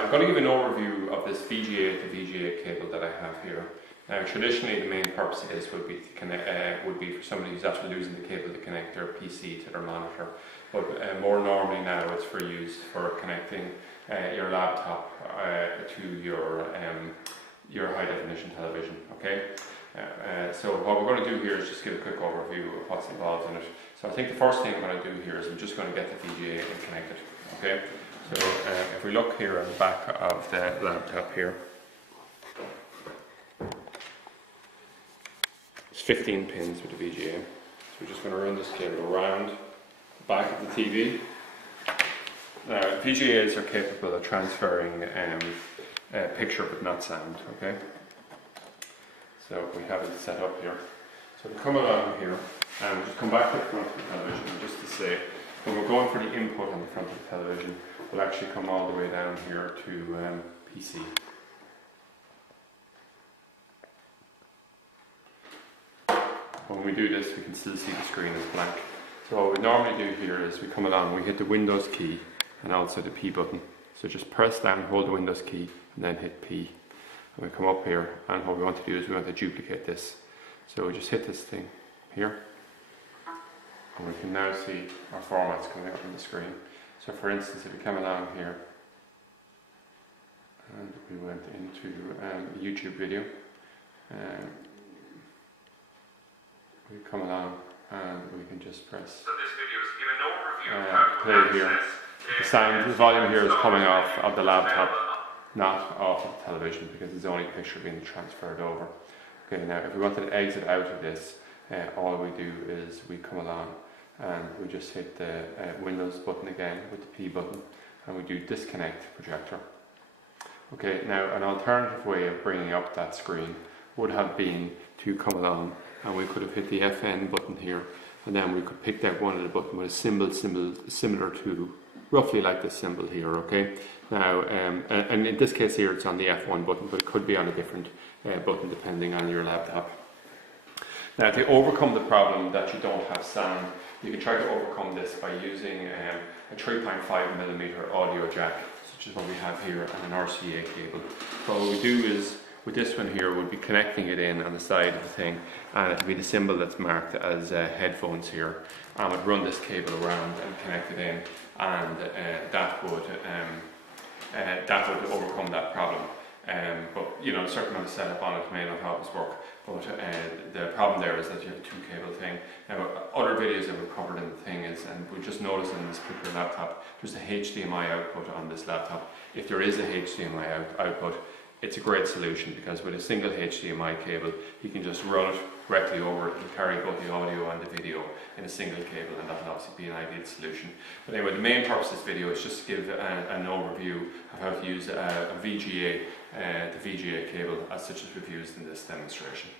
I'm going to give an overview of this VGA to VGA cable that I have here. Now, traditionally, the main purpose of this would be to connect, would be for somebody who's actually using the cable to connect their PC to their monitor. But more normally now, it's for use for connecting your laptop to your high definition television. Okay. So what we're going to do here is just give a quick overview of what's involved in it. So I think the first thing I'm going to do here is I'm just going to get the VGA and connect it. Okay. So if we look here on the back of the laptop here, it's 15 pins with the VGA. So we're just going to run this cable around the back of the TV. Now, VGAs are capable of transferring picture but not sound. Okay. So we have it set up here. So we come along here and just come back to the front of the television just to say, when we're going for the input on the front of the television, we'll actually come all the way down here to PC. When we do this, we can still see the screen is blank. So what we normally do here is we come along, we hit the Windows key and also the P button. So just press down, hold the Windows key and then hit P. And we come up here and what we want to do is we want to duplicate this. So we just hit this thing here. And we can now see our formats coming up on the screen. So for instance, if we come along here and we went into a YouTube video, we come along and we can just press play here. The sound, the volume here is coming off of the laptop, not off of the television, because it's only picture being transferred over. Okay, now if we wanted to exit out of this, all we do is we come along and we just hit the Windows button again with the P button and we do disconnect projector. Okay, now an alternative way of bringing up that screen would have been to come along and we could have hit the FN button here and then we could pick out one of the buttons with a symbol similar to, roughly like this symbol here. Okay, now and in this case here it's on the F1 button, but it could be on a different button depending on your laptop. Now, to overcome the problem that you don't have sound, you can try to overcome this by using a 3.5mm audio jack, such as what we have here, and an RCA cable. So what we do is, with this one here, we'll be connecting it in on the side of the thing, and it'll be the symbol that's marked as headphones here. And we'd run this cable around and connect it in, and that would overcome that problem. But you know, a certain amount of setup on it may not always work. But the problem there is that you have a two cable thing. Now, other videos that we've covered in the thing is, and we just noticed in this particular laptop, there's a HDMI output on this laptop. If there is a HDMI output, it's a great solution, because with a single HDMI cable, you can just run it directly over it and carry both the audio and the video in a single cable, and that will obviously be an ideal solution. But anyway, the main purpose of this video is just to give an overview of how to use a VGA, the VGA cable, as such as we've used in this demonstration.